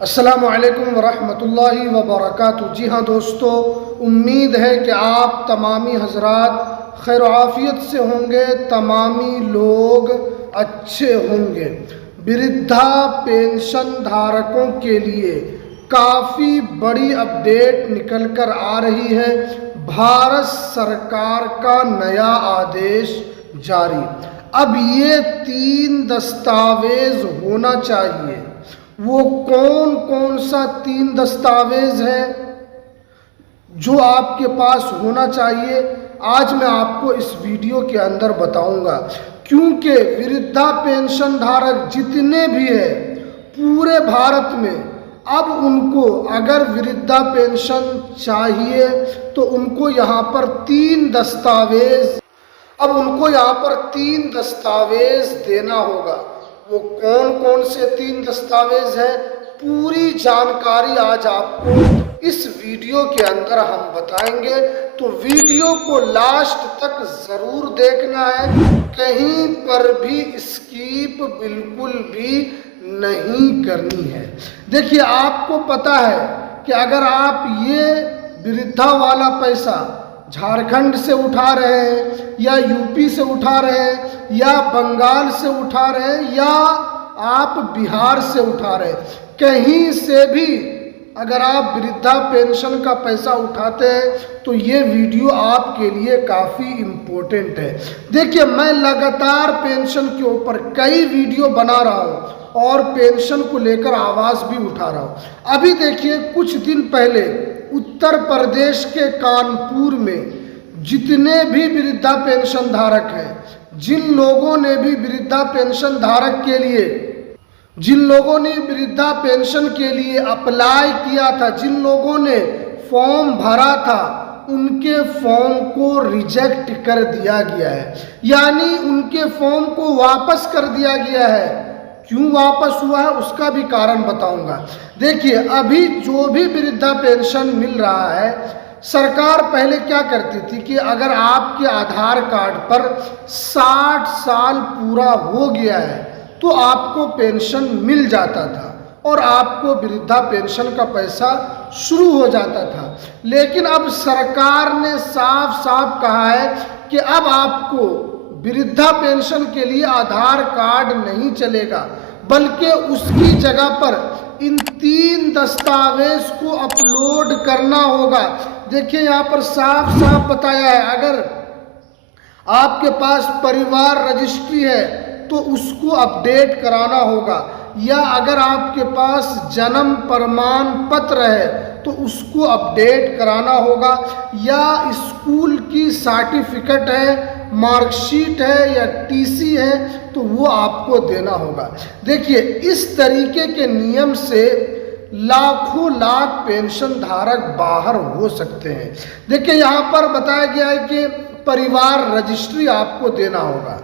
अस्सलामु अलैकुम वरहमतुल्लाहि वबरकातुहू। जी हाँ दोस्तों, उम्मीद है कि आप तमामी हजरात खैर आफियत से होंगे, तमामी लोग अच्छे होंगे। वृद्धा पेंशन धारकों के लिए काफ़ी बड़ी अपडेट निकल कर आ रही है। भारत सरकार का नया आदेश जारी। अब ये 3 दस्तावेज होना चाहिए। वो कौन कौन सा 3 दस्तावेज है जो आपके पास होना चाहिए, आज मैं आपको इस वीडियो के अंदर बताऊंगा। क्योंकि वृद्धा पेंशन धारक जितने भी हैं पूरे भारत में, अब उनको अगर वृद्धा पेंशन चाहिए तो उनको यहाँ पर 3 दस्तावेज देना होगा। वो कौन कौन से 3 दस्तावेज हैं, पूरी जानकारी आज आपको इस वीडियो के अंदर हम बताएंगे। तो वीडियो को लास्ट तक ज़रूर देखना है, कहीं पर भी स्किप बिल्कुल भी नहीं करनी है। देखिए, आपको पता है कि अगर आप ये वृद्धा वाला पैसा झारखंड से उठा रहे हैं या यूपी से उठा रहे हैं या बंगाल से उठा रहे हैं या आप बिहार से उठा रहे हैं, कहीं से भी अगर आप वृद्धा पेंशन का पैसा उठाते हैं तो ये वीडियो आपके लिए काफ़ी इम्पोर्टेंट है। देखिए, मैं लगातार पेंशन के ऊपर कई वीडियो बना रहा हूँ और पेंशन को लेकर आवाज़ भी उठा रहा हूँ। अभी देखिए, कुछ दिन पहले उत्तर प्रदेश के कानपुर में जितने भी वृद्धा पेंशन धारक हैं, जिन लोगों ने वृद्धा पेंशन के लिए अप्लाई किया था, जिन लोगों ने फॉर्म भरा था, उनके फॉर्म को रिजेक्ट कर दिया गया है, यानी उनके फॉर्म को वापस कर दिया गया है। क्यों वापस हुआ है उसका भी कारण बताऊंगा। देखिए, अभी जो भी वृद्धा पेंशन मिल रहा है, सरकार पहले क्या करती थी कि अगर आपके आधार कार्ड पर 60 साल पूरा हो गया है तो आपको पेंशन मिल जाता था और आपको वृद्धा पेंशन का पैसा शुरू हो जाता था। लेकिन अब सरकार ने साफ साफ कहा है कि अब आपको वृद्धा पेंशन के लिए आधार कार्ड नहीं चलेगा, बल्कि उसकी जगह पर इन 3 दस्तावेज को अपलोड करना होगा। देखिए, यहाँ पर साफ साफ बताया है, अगर आपके पास परिवार रजिस्ट्री है तो उसको अपडेट कराना होगा, या अगर आपके पास जन्म प्रमाण पत्र है तो उसको अपडेट कराना होगा, या स्कूल की सर्टिफिकेट है, मार्कशीट है या टीसी है तो वो आपको देना होगा। देखिए, इस तरीके के नियम से लाखों लाख पेंशन धारक बाहर हो सकते हैं। देखिए, यहाँ पर बताया गया है कि परिवार रजिस्ट्री आपको देना होगा।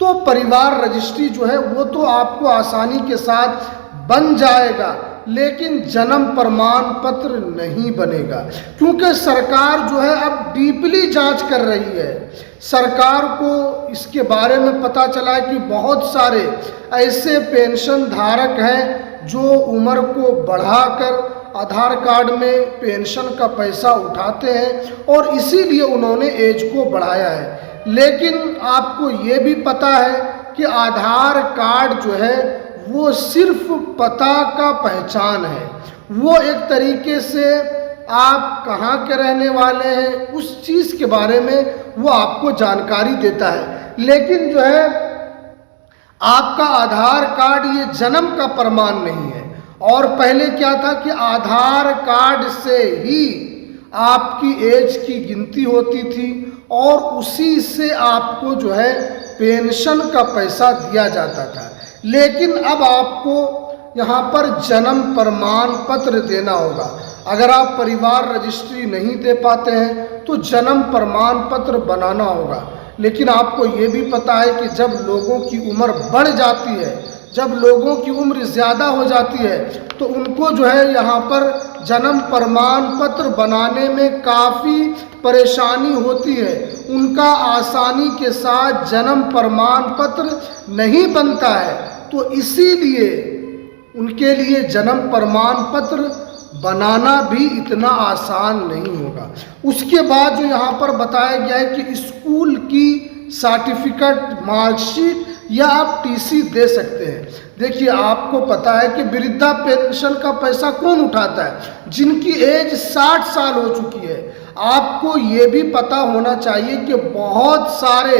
तो परिवार रजिस्ट्री जो है वो तो आपको आसानी के साथ बन जाएगा, लेकिन जन्म प्रमाण पत्र नहीं बनेगा, क्योंकि सरकार जो है अब डीपली जांच कर रही है। सरकार को इसके बारे में पता चला है कि बहुत सारे ऐसे पेंशन धारक हैं जो उम्र को बढ़ाकर आधार कार्ड में पेंशन का पैसा उठाते हैं और इसीलिए उन्होंने एज को बढ़ाया है। लेकिन आपको ये भी पता है कि आधार कार्ड जो है वो सिर्फ पता का पहचान है। वो एक तरीके से आप कहाँ के रहने वाले हैं उस चीज़ के बारे में वो आपको जानकारी देता है, लेकिन जो है आपका आधार कार्ड ये जन्म का प्रमाण नहीं है। और पहले क्या था कि आधार कार्ड से ही आपकी एज की गिनती होती थी और उसी से आपको जो है पेंशन का पैसा दिया जाता था। लेकिन अब आपको यहाँ पर जन्म प्रमाण पत्र देना होगा। अगर आप परिवार रजिस्ट्री नहीं दे पाते हैं तो जन्म प्रमाण पत्र बनाना होगा। लेकिन आपको ये भी पता है कि जब लोगों की उम्र बढ़ जाती है, जब लोगों की उम्र ज़्यादा हो जाती है तो उनको जो है यहाँ पर जन्म प्रमाण पत्र बनाने में काफ़ी परेशानी होती है। उनका आसानी के साथ जन्म प्रमाण पत्र नहीं बनता है। तो इसीलिए उनके लिए जन्म प्रमाण पत्र बनाना भी इतना आसान नहीं होगा। उसके बाद जो यहाँ पर बताया गया है कि स्कूल की सर्टिफिकेट, मार्कशीट या आप टीसी दे सकते हैं। देखिए, आपको पता है कि वृद्धा पेंशन का पैसा कौन उठाता है? जिनकी एज 60 साल हो चुकी है। आपको ये भी पता होना चाहिए कि बहुत सारे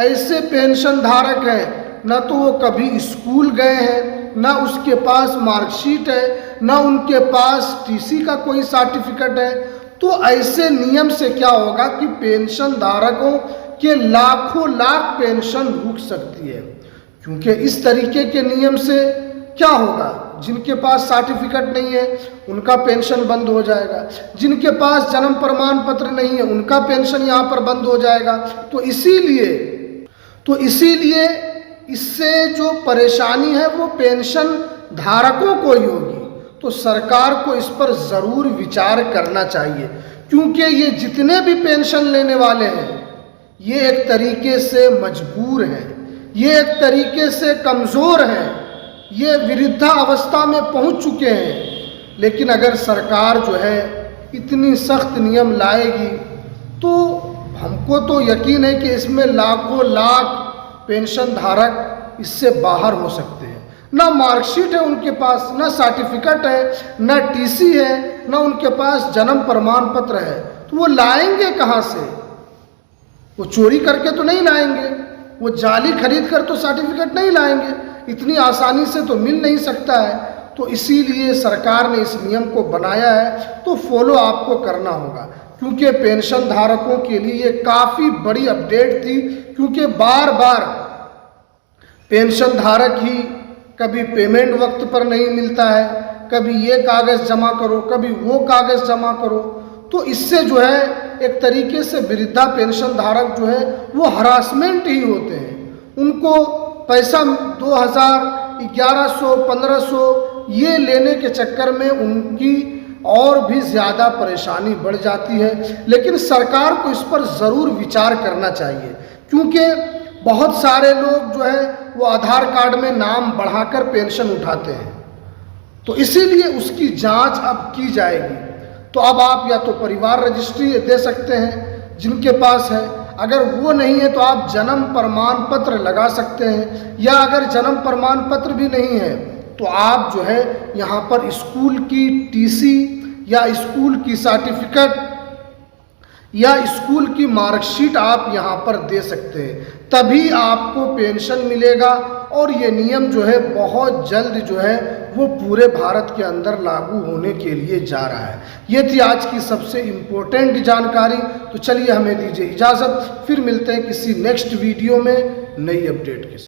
ऐसे पेंशन धारक हैं, न तो वो कभी स्कूल गए हैं, ना उसके पास मार्कशीट है, ना उनके पास टीसी का कोई सर्टिफिकेट है। तो ऐसे नियम से क्या होगा कि पेंशन धारकों के लाखों लाख पेंशन रुक सकती है। क्योंकि इस तरीके के नियम से क्या होगा, जिनके पास सर्टिफिकेट नहीं है उनका पेंशन बंद हो जाएगा, जिनके पास जन्म प्रमाण पत्र नहीं है उनका पेंशन यहाँ पर बंद हो जाएगा। तो इसीलिए इससे जो परेशानी है वो पेंशन धारकों को ही होगी। तो सरकार को इस पर ज़रूर विचार करना चाहिए, क्योंकि ये जितने भी पेंशन लेने वाले हैं ये एक तरीके से मजबूर हैं, ये एक तरीके से कमज़ोर हैं, ये वृद्धावस्था में पहुंच चुके हैं। लेकिन अगर सरकार जो है इतनी सख्त नियम लाएगी तो हमको तो यकीन है कि इसमें लाखों लाख पेंशन धारक इससे बाहर हो सकते हैं। ना मार्कशीट है उनके पास, ना सर्टिफिकेट है, ना टीसी है, ना उनके पास जन्म प्रमाण पत्र है। तो वो लाएंगे कहाँ से? वो चोरी करके तो नहीं लाएंगे, वो जाली खरीद कर तो सर्टिफिकेट नहीं लाएंगे, इतनी आसानी से तो मिल नहीं सकता है। तो इसीलिए सरकार ने इस नियम को बनाया है, तो फॉलो आपको करना होगा। क्योंकि पेंशन धारकों के लिए ये काफ़ी बड़ी अपडेट थी, क्योंकि बार बार पेंशन धारक ही कभी पेमेंट वक्त पर नहीं मिलता है, कभी ये कागज़ जमा करो, कभी वो कागज़ जमा करो। तो इससे जो है एक तरीके से वृद्धा पेंशन धारक जो है वो हरासमेंट ही होते हैं। उनको पैसा 2000, 1100, 1500 ये लेने के चक्कर में उनकी और भी ज़्यादा परेशानी बढ़ जाती है। लेकिन सरकार को इस पर ज़रूर विचार करना चाहिए, क्योंकि बहुत सारे लोग जो है वो आधार कार्ड में नाम बढ़ाकर पेंशन उठाते हैं। तो इसीलिए उसकी जांच अब की जाएगी। तो अब आप या तो परिवार रजिस्ट्री दे सकते हैं जिनके पास है, अगर वो नहीं है तो आप जन्म प्रमाण पत्र लगा सकते हैं, या अगर जन्म प्रमाण पत्र भी नहीं है तो आप जो है यहाँ पर स्कूल की टीसी या स्कूल की सर्टिफिकेट या स्कूल की मार्कशीट आप यहाँ पर दे सकते हैं, तभी आपको पेंशन मिलेगा। और ये नियम जो है बहुत जल्द जो है वो पूरे भारत के अंदर लागू होने के लिए जा रहा है। ये थी आज की सबसे इम्पोर्टेंट जानकारी। तो चलिए हमें दीजिए इजाज़त, फिर मिलते हैं किसी नेक्स्ट वीडियो में नई अपडेट के साथ।